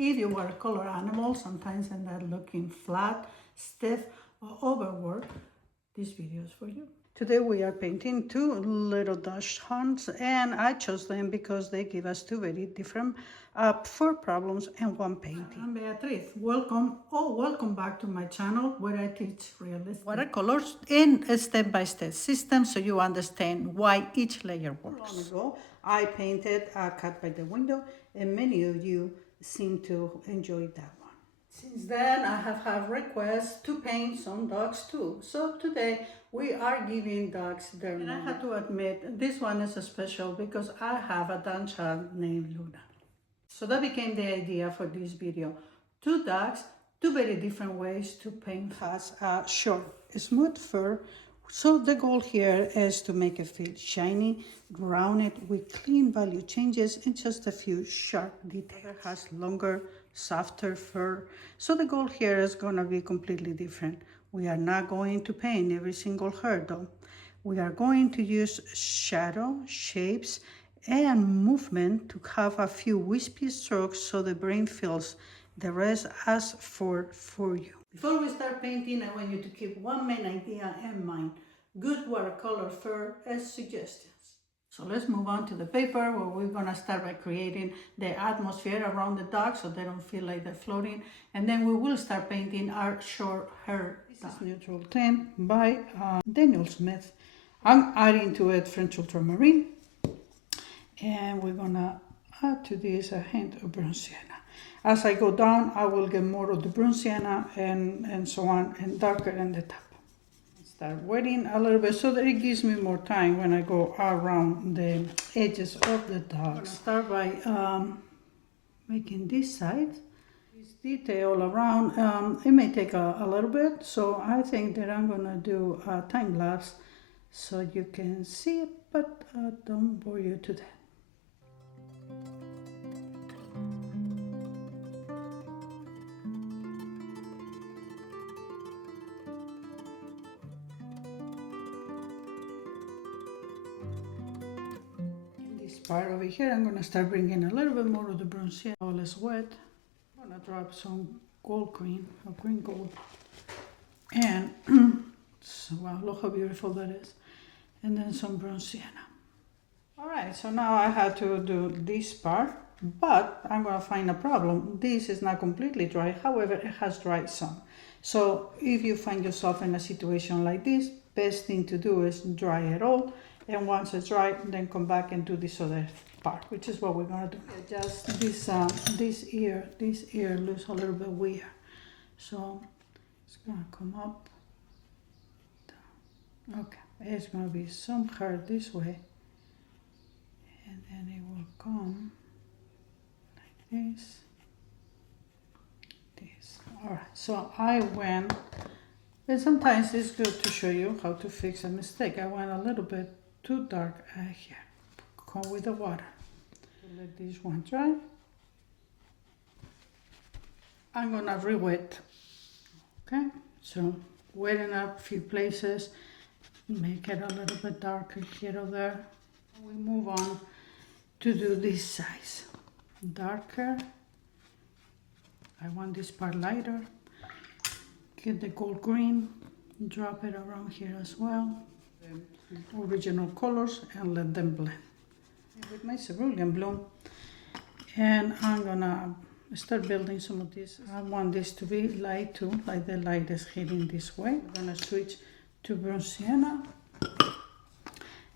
if you watercolor animals, sometimes and they're looking flat, stiff, or overworked, this video is for you. Today we are painting two little dachshunds, and I chose them because they give us two very different four problems and one painting. I'm Beatriz. Welcome back to my channel where I teach realistic watercolors in a step-by-step system so you understand why each layer works. Long ago, I painted a cat by the window, and many of you seem to enjoy that one. Since then, I have had requests to paint some dogs too. So today, we are giving dogs their name. And I have to admit, this one is special because I have a dachshund named Luna. So that became the idea for this video. Two dogs, two very different ways to paint. Has a short, smooth fur. So the goal here is to make it feel shiny, rounded with clean value changes and just a few sharp details. It has longer, softer fur. So the goal here is going to be completely different. We are not going to paint every single hair though. We are going to use shadow, shapes, and movement to have a few wispy strokes so the brain feels the rest as for you. Before we start painting, I want you to keep one main idea in mind. Good watercolor fur as suggestions. So let's move on to the paper where we're going to start by creating the atmosphere around the dog so they don't feel like they're floating. And then we will start painting our short hair. This is Neutral 10 by Daniel Smith. I'm adding to it French Ultramarine. And we're going to add to this a hint of brown sienna. As I go down, I will get more of the brown sienna and so on, and darker in the top. Start wetting a little bit so that it gives me more time when I go around the edges of the dogs. I'm going to start by making this side. This detail around, it may take a little bit, so I think that I'm going to do a time lapse so you can see it, but don't bore you to death. Part over here, I'm going to start bringing a little bit more of the brown sienna. All is wet. I'm going to drop some gold green, or green gold. And, so, wow, look how beautiful that is. And then some brown sienna. Alright, so now I have to do this part, but I'm going to find a problem. This is not completely dry, however, it has dried some. So if you find yourself in a situation like this, best thing to do is dry it all. And once it's dry, then come back and do this other part, which is what we're gonna do. Just this ear looks a little bit weird, so it's gonna come up. Okay, it's gonna be some hair this way, and then it will come like this. All right. So I went, and sometimes it's good to show you how to fix a mistake. I went a little bit too dark here. Come with the water. Let this one dry. I'm gonna re-wet. Okay, so wetting up a few places, make it a little bit darker here or there. We move on to do this size. Darker. I want this part lighter. Get the gold green, drop it around here as well. Original colors and let them blend with my cerulean blue, and I'm gonna start building some of this. I want this to be light too, like the light is hitting this way. We're gonna switch to brown sienna,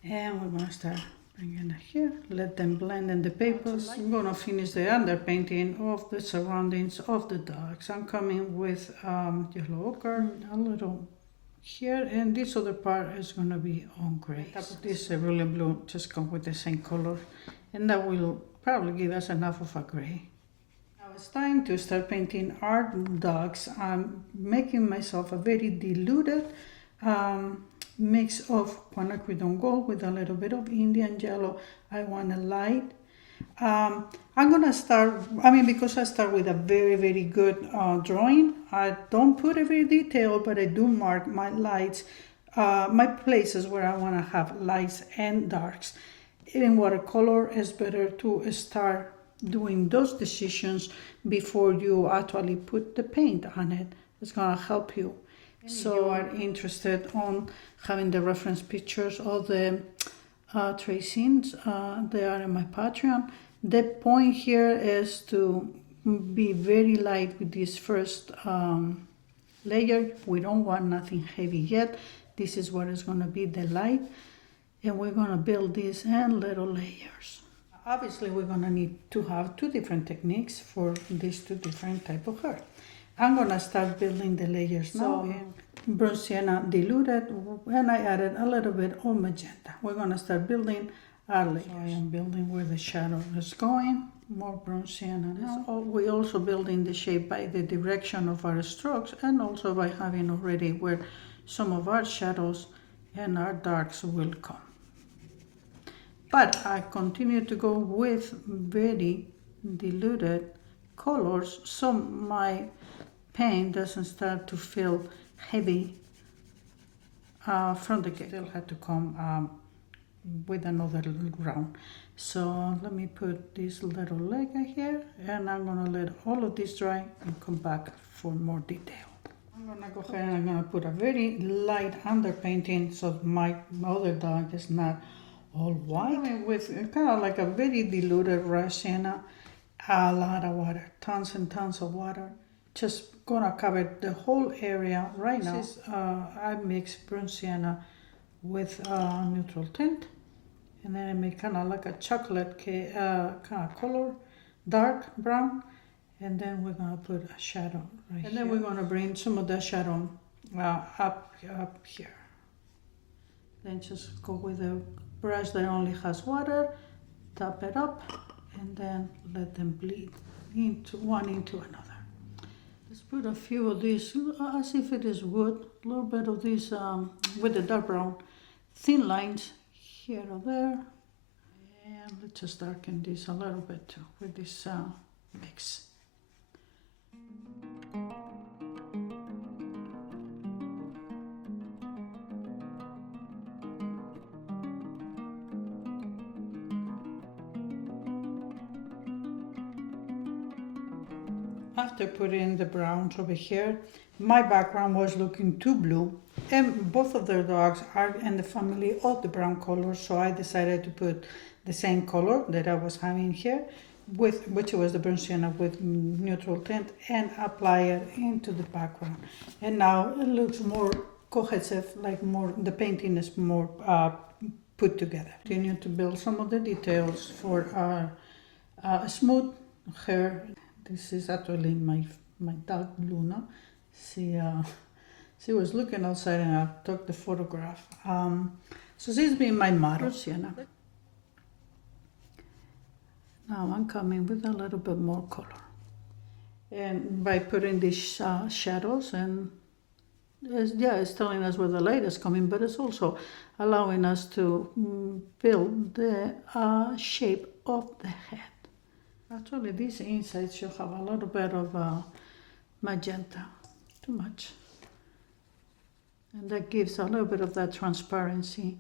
and we're gonna start bringing it here, let them blend in the papers. I'm gonna finish the underpainting of the surroundings of the dogs. I'm coming with yellow ochre, a little here, and this other part is going to be on gray. This cerulean blue just come with the same color, and that will probably give us enough of a gray. Now it's time to start painting our dogs. I'm making myself a very diluted mix of quinacridone gold with a little bit of Indian yellow. I want a light. I'm gonna start, because I start with a very, very good drawing. I don't put every detail, but I do mark my lights, my places where I wanna have lights and darks. In watercolor, it's better to start doing those decisions before you actually put the paint on it. It's gonna help you. So you are interested on having the reference pictures of the tracings, they are in my Patreon. The point here is to be very light with this first layer. We don't want nothing heavy yet. This is what is going to be the light, and we're going to build this in little layers. Obviously we're going to need to have two different techniques for these two different type of hair. I'm going to start building the layers now. Bronze sienna diluted, and I added a little bit of magenta. We're going to start building our layers. So I am building where the shadow is going. More bronze sienna now. We're also building the shape by the direction of our strokes, and also by having already where some of our shadows and our darks will come. But I continue to go with very diluted colors so my paint doesn't start to feel heavy from the get. Still had to come with another round. So let me put this little leg here, and I'm gonna let all of this dry and come back for more detail. I'm gonna go ahead and I'm gonna put a very light underpainting so my other dog is not all white. With kind of like a very diluted red sienna, a lot of water, tons and tons of water. Just gonna cover the whole area right now. I mix bronze sienna with neutral tint, and then I make kind of like a chocolate kind of color, dark brown, and then we're gonna put a shadow right here. And then we're gonna bring some of that shadow up here. Then just go with a brush that only has water, tap it up, and then let them bleed into another. Let's put a few of these, as if it is wood, a little bit of this with the dark brown, thin lines here or there. And let's just darken this a little bit too with this mix. After putting the browns over here, my background was looking too blue, and both of their dogs are in the family of the brown color, so I decided to put the same color that I was having here, which was the bronze sienna with neutral tint, and apply it into the background. And now it looks more cohesive, like the painting is more put together. Continue to build some of the details for our smooth hair. This is actually my dog Luna. She was looking outside and I took the photograph. So this has been my model, Sienna. Now I'm coming with a little bit more color. And by putting these shadows, and it's telling us where the light is coming, but it's also allowing us to build the shape of the head. Actually, this inside should have a little bit of magenta, too much. And that gives a little bit of that transparency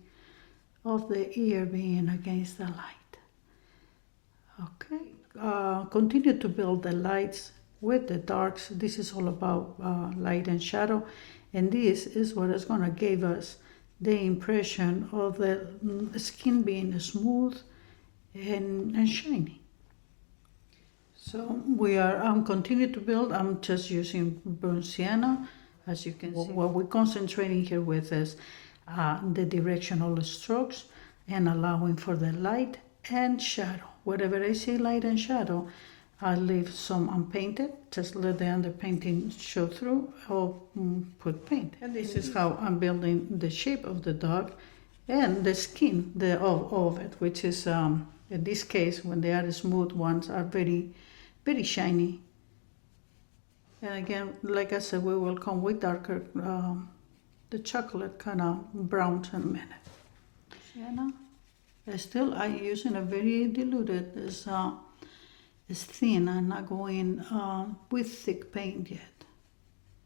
of the ear being against the light. Okay, continue to build the lights with the darks. This is all about light and shadow. And this is what is gonna give us the impression of the skin being smooth and shiny. So I'm continue to build. I'm just using bronze sienna, as you can see. What we're concentrating here with is the directional strokes and allowing for the light and shadow. Wherever I see light and shadow, I leave some unpainted, just let the underpainting show through, or put paint. And this is how I'm building the shape of the dog and the skin of it, which is, in this case, when they are the smooth ones, are very, very shiny. And again, like I said, we will come with darker, the chocolate kind of browns in a minute. Sienna. Still, I'm using a very diluted. It's thin. I'm not going with thick paint yet.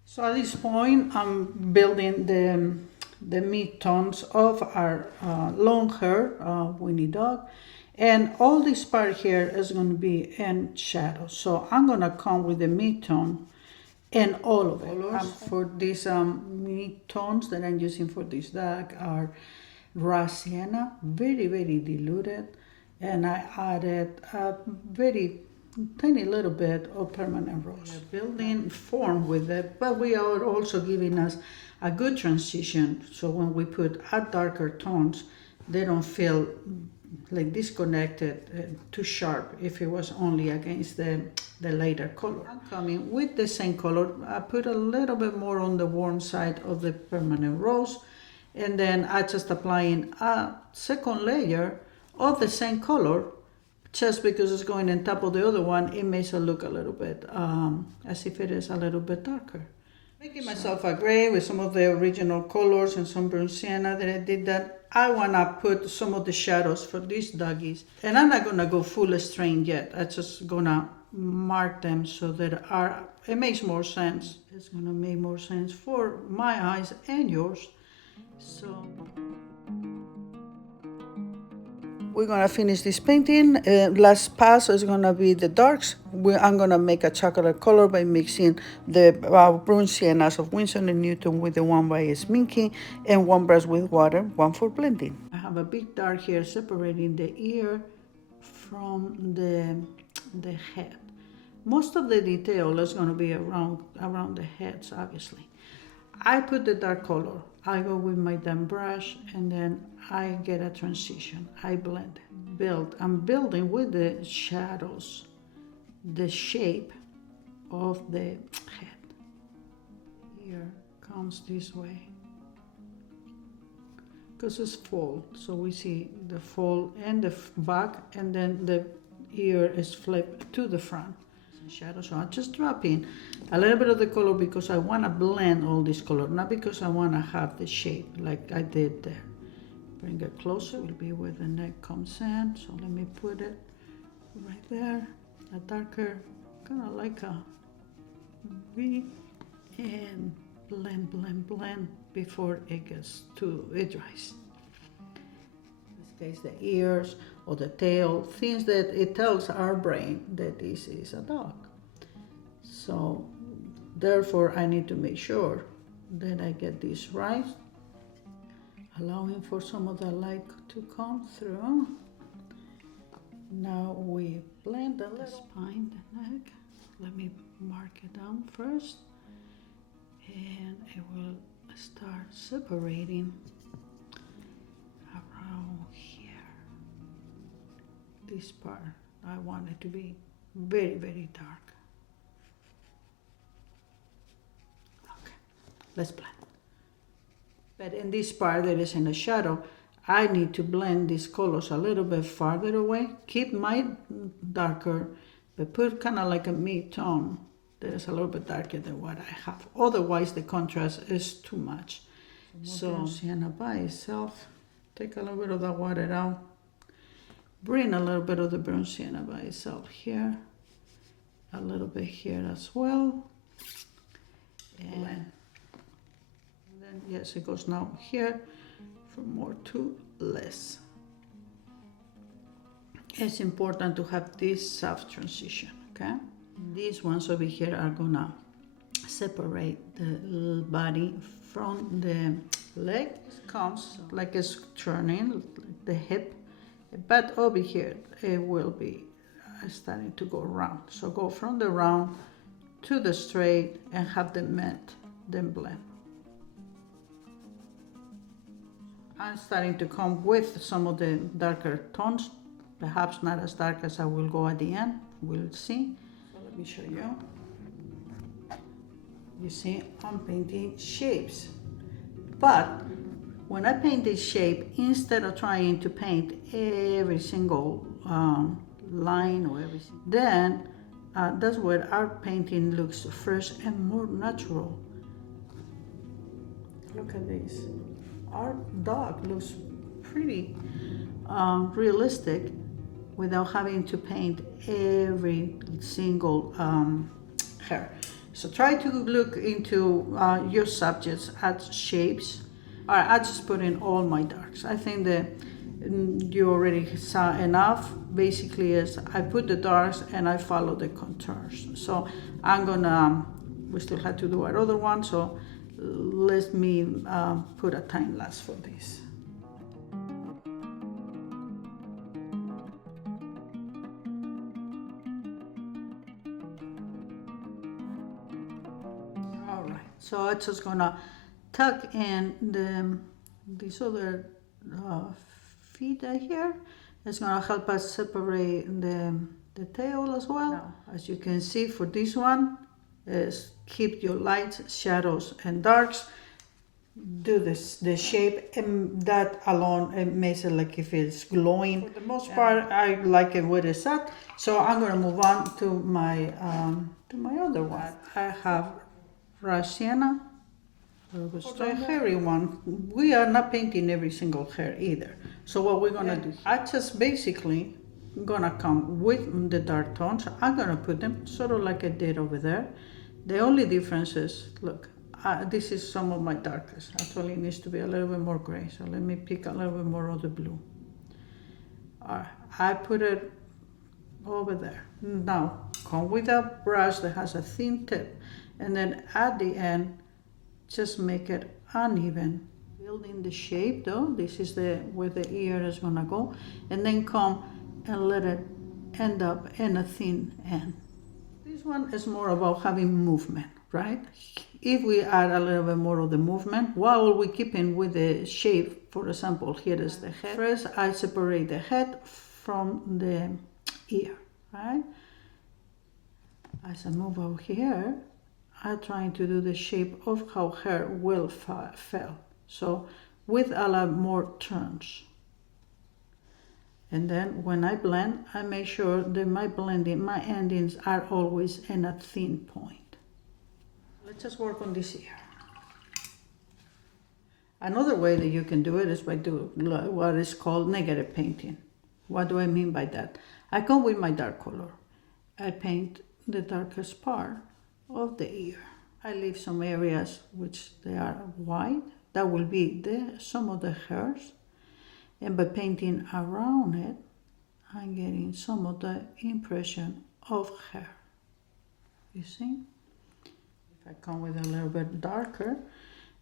So at this point, I'm building the midtones of our long hair Winnie dog, And all this part here is going to be in shadow. So I'm going to come with the mid-tone and all of it. For these mid-tones that I'm using for this dark are raw sienna, very, very diluted. And I added a very tiny little bit of permanent rose. We are building form with it, but we are also giving us a good transition. So when we put a darker tones, they don't feel like disconnected, too sharp if it was only against the lighter color. I'm coming with the same color. I put a little bit more on the warm side of the permanent rose, and then I just applying a second layer of the same color. Just because it's going on top of the other one, it makes it look a little bit as if it is a little bit darker. Making myself a gray with some of the original colors and some burnt sienna that I did that. I want to put some of the shadows for these doggies. And I'm not going to go full strain yet. I'm just going to mark them so that it makes more sense. It's going to make more sense for my eyes and yours. So we're gonna finish this painting. Last pass is gonna be the darks. I'm gonna make a chocolate color by mixing the brun siennas of Winsor and Newton with the one by Sminky and one brush with water, one for blending. I have a big dark here separating the ear from the head. Most of the detail is gonna be around the heads, obviously. I put the dark color. I go with my damp brush and then I get a transition. I blend, build. I'm building with the shadows, the shape of the head. Here comes this way. Because it's fold, so we see the fold and the back, and then the ear is flipped to the front. Shadow, so I'm just dropping a little bit of the color because I want to blend all this color, not because I want to have the shape like I did there. Bring it closer, will be where the neck comes in, so let me put it right there, a darker, kind of like a V, and blend, blend, blend before it dries. In this case, the ears or the tail, things that it tells our brain that this is a dog. So therefore I need to make sure that I get this right, allowing for some of the light to come through. Now we blend a little spine, the neck. Let me mark it down first, and it will start separating around here. This part, I want it to be very, very dark. Okay, let's blend. But in this part that is in the shadow, I need to blend these colors a little bit farther away. Keep my darker, but put kind of like a mid-tone that is a little bit darker than what I have. Otherwise, the contrast is too much. So sienna by itself, take a little bit of the water out. Bring a little bit of the burnt sienna by itself here. A little bit here as well. And then, yes, it goes now here from more to less. It's important to have this soft transition, okay? These ones over here are gonna separate the body from the leg. It comes like it's turning the hip, but over here it will be starting to go round. So go from the round to the straight and have them met, then blend. I'm starting to come with some of the darker tones, perhaps not as dark as I will go at the end, we'll see. So let me show you. You see, I'm painting shapes, but when I paint this shape, instead of trying to paint every single line or everything, then that's where our painting looks fresh and more natural. Look at this. Our dog looks pretty realistic without having to paint every single hair. So try to look into your subjects as shapes. I just put in all my darks. I think that you already saw enough. Basically is I put the darks and I follow the contours. So I'm gonna, we still have to do our other one, so let me put a time lapse for this. All right, so I'm just gonna tuck in these other feet here. It's gonna help us separate the tail as well. Now, as you can see for this one, is keep your lights, shadows, and darks. Do this the shape, and that alone it makes it like if it's glowing. For the most part, I like it where it's at. So I'm gonna move on to my other one. I have Rush Sienna. For the hairy one, we are not painting every single hair either. So what we're gonna do, I just basically gonna come with the dark tones. I'm gonna put them sort of like I did over there. The only difference is, look, this is some of my darkest. Actually, it needs to be a little bit more gray. So let me pick a little bit more of the blue. I put it over there. Now, come with a brush that has a thin tip, and then at the end, just make it uneven. Building the shape though, this is where the ear is gonna go, and then come and let it end up in a thin end. This one is more about having movement, right? If we add a little bit more of the movement, while we keeping with the shape, for example, here is the head. First, I separate the head from the ear, right? As I move over here, I'm trying to do the shape of how hair will fall. So with a lot more turns. And then when I blend, I make sure that my endings are always in a thin point. Let's just work on this ear. Another way that you can do it is by doing what is called negative painting. What do I mean by that? I come with my dark color. I paint the darkest part of the ear. I leave some areas which they are white. That will be some of the hairs. And by painting around it, I'm getting some of the impression of hair. You see? If I come with a little bit darker,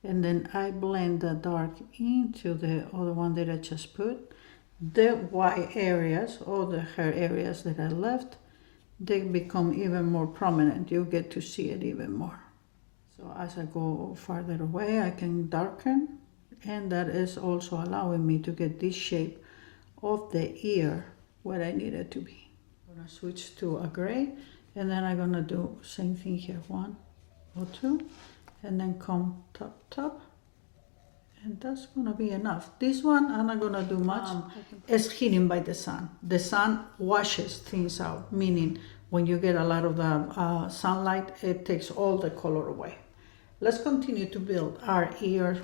and then I blend the dark into the other one that I just put, the white areas or the hair areas that I left, they become even more prominent. You get to see it even more. So as I go farther away, I can darken, and that is also allowing me to get this shape of the ear where I need it to be. I'm gonna switch to a gray, and then I'm gonna do same thing here, 1 or 2, and then come top, and that's gonna be enough. This one I'm not gonna do much. It's hidden by the sun. The sun washes things out, meaning when you get a lot of the sunlight, it takes all the color away. Let's continue to build our ear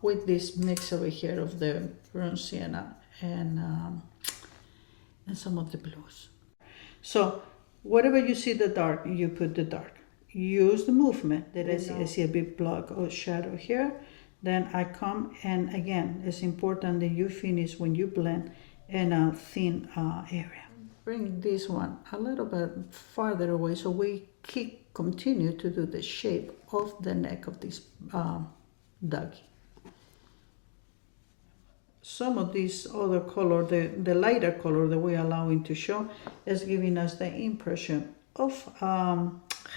with this mix over here of the burnt sienna and some of the blues. So whatever you see the dark, you put the dark. Use the movement. That I see a big block of shadow here. Then I come, and again, it's important that you finish when you blend in a thin area. Bring this one a little bit farther away so we continue to do the shape of the neck of this doggy. Some of this other color, the lighter color that we're allowing to show, is giving us the impression of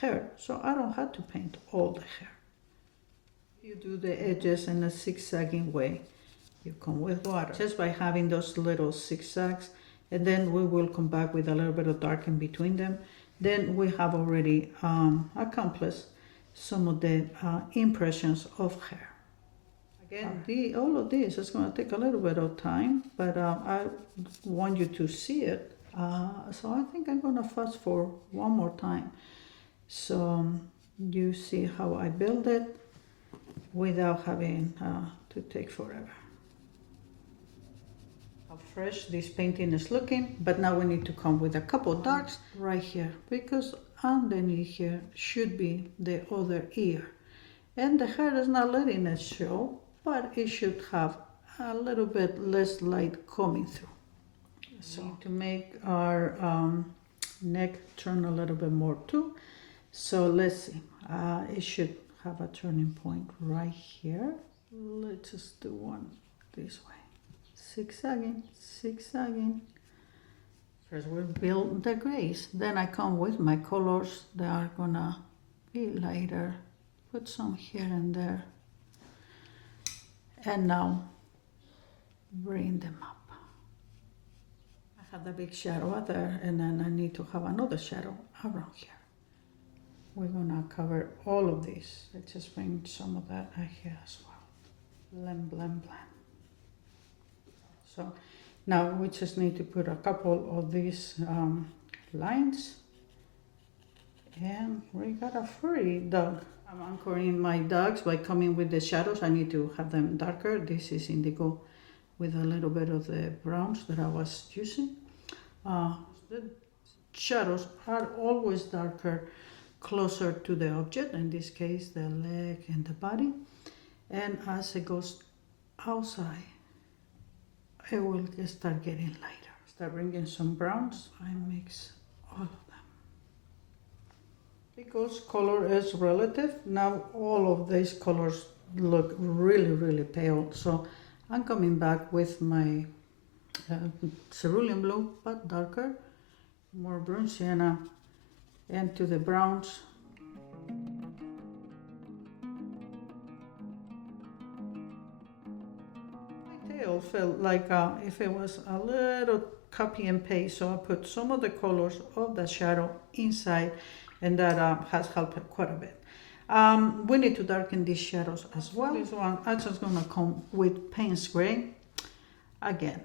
hair. So I don't have to paint all the hair. You do the edges in a zigzagging way. You come with water just by having those little zigzags, and then we will come back with a little bit of dark in between them. Then we have already accomplished some of the impressions of hair. Again, all of this is going to take a little bit of time, but I want you to see it. So I think I'm going to fast forward one more time, so you see how I build it without having to take forever. How fresh this painting is looking, but now we need to come with a couple darks right here, because underneath here should be the other ear, and the hair is not letting it show, but it should have a little bit less light coming through. So to make our neck turn a little bit more too. So let's see, it should have a turning point right here. Let's just do one this way. Zigzagging, zigzagging. First we'll build the grays. Then I come with my colors that are gonna be lighter. Put some here and there. And now bring them up. I have the big shadow out there, and then I need to have another shadow around here. We're gonna cover all of these. Let's just bring some of that out here as well. Blend, blend, blend. So now we just need to put a couple of these lines, and we got a furry dog. I'm anchoring my dogs by coming with the shadows. I need to have them darker. This is indigo with a little bit of the browns that I was using. The shadows are always darker closer to the object, in this case the leg and the body, and as it goes outside it will start getting lighter. Start bringing some browns. I mix all of them because color is relative. Now all of these colors look really pale, so I'm coming back with my cerulean blue but darker, more burnt sienna, and to the browns. My tail felt like if it was a little copy and paste, so I put some of the colors of the shadow inside, and that has helped quite a bit. We need to darken these shadows as well. This one, I'm just gonna come with Payne's Gray. Again,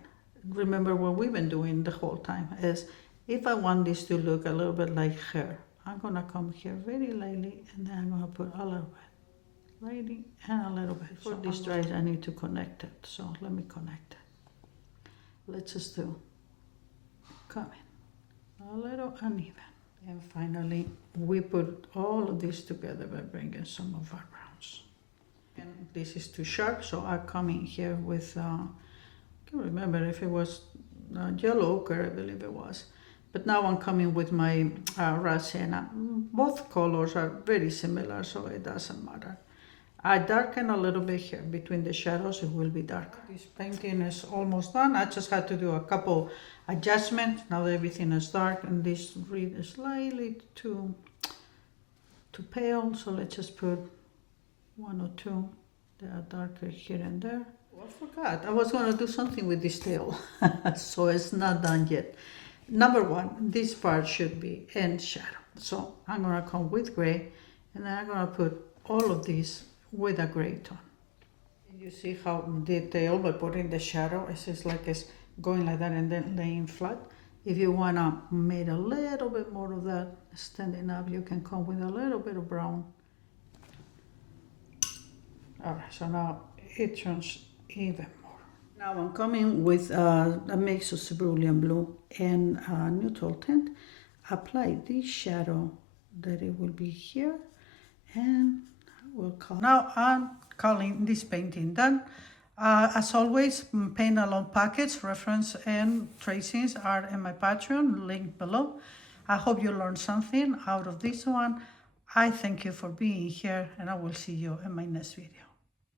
remember what we've been doing the whole time is, if I want this to look a little bit like hair, I'm gonna come here very lightly, and then I'm gonna put a little bit lightly and a little bit. For this dries, I need to connect it, so let me connect it. Let's just do coming a little uneven. And finally, we put all of this together by bringing some of our browns. And this is too sharp, so I come in here with, I can't remember if it was yellow ochre, I believe it was. But now I'm coming with my raw sienna. Both colors are very similar, so it doesn't matter. I darken a little bit here between the shadows, it will be darker. This painting is almost done. I just had to do a couple adjustments. Now that everything is dark, and this read is slightly too pale, so let's just put one or two that are darker here and there. Oh, I forgot, I was gonna do something with this tail, so it's not done yet. Number one, this part should be in shadow. So I'm gonna come with gray, and then I'm gonna put all of these with a gray tone. You see how the tail, by putting the shadow, it's just like it's going like that and then laying flat. If you wanna make a little bit more of that standing up, you can come with a little bit of brown. All right, so now it turns even more. Now I'm coming with a mix of cerulean blue and neutral tint. Apply this shadow that it will be here, and we'll call. Now I'm calling this painting done. As always, paint along packets, reference and tracings are in my Patreon, link below. I hope you learned something out of this one. I thank you for being here, and I will see you in my next video.